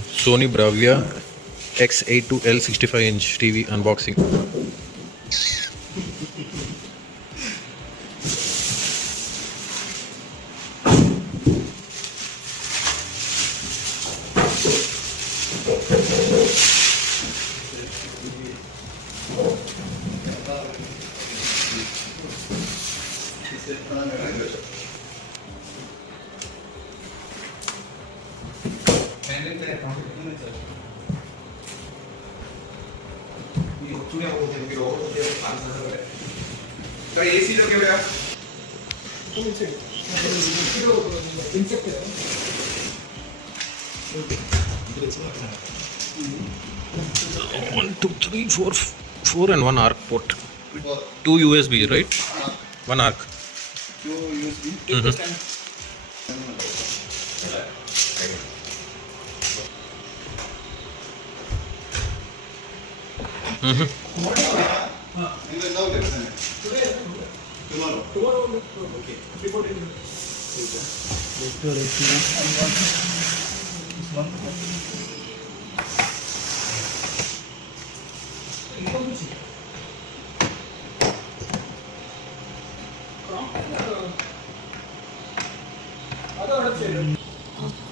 Sony Bravia X82L 65-inch TV unboxing. AC lo que vea. One, two, three, four, and one ARC port. Two USB, right? One ARC. Two USB. Tomorrow. Okay. Report in.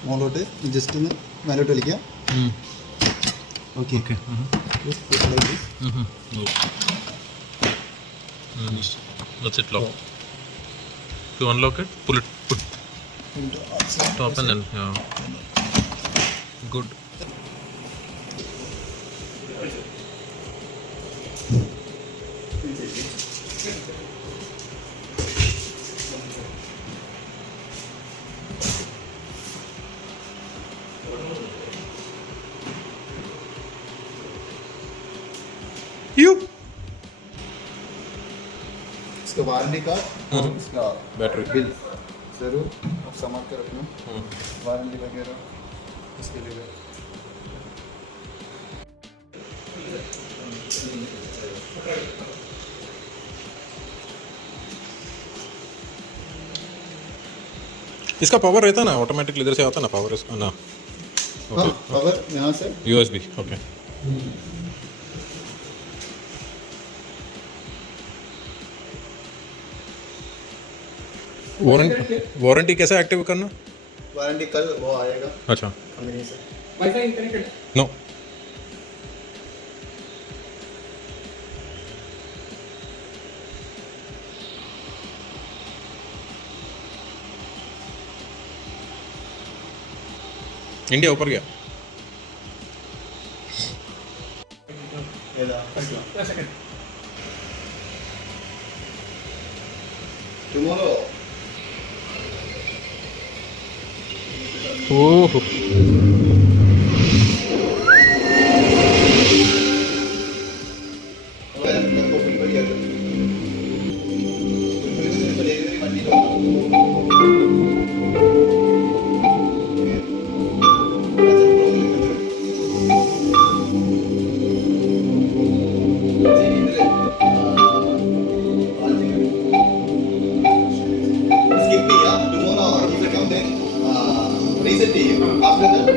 മോളോട്ട് just ഒന്ന് മേലോട്ട് വലിക്കാം. Okay okay. That's it, lock. If you unlock it, pull it, put top and then, yeah. Good. You. इसका warranty card और इसका Battery. Bill ज़रूर आप संभाल कर रखना. वारंटी वगैरह इसके लिए. इसका पावर रहता ना ऑटोमेटिकली इधर से आता ना पावर इसका ना. हाँ, पावर यहाँ से USB. ओके. वारंटी कैसे एक्टिव करना? वारंटी कल वो आएगा. अच्छा. कंपनी से. Wifi connected? नो. इंडिया ऊपर गया. टुमारो. ओह. Reset ചെയ്യും. After that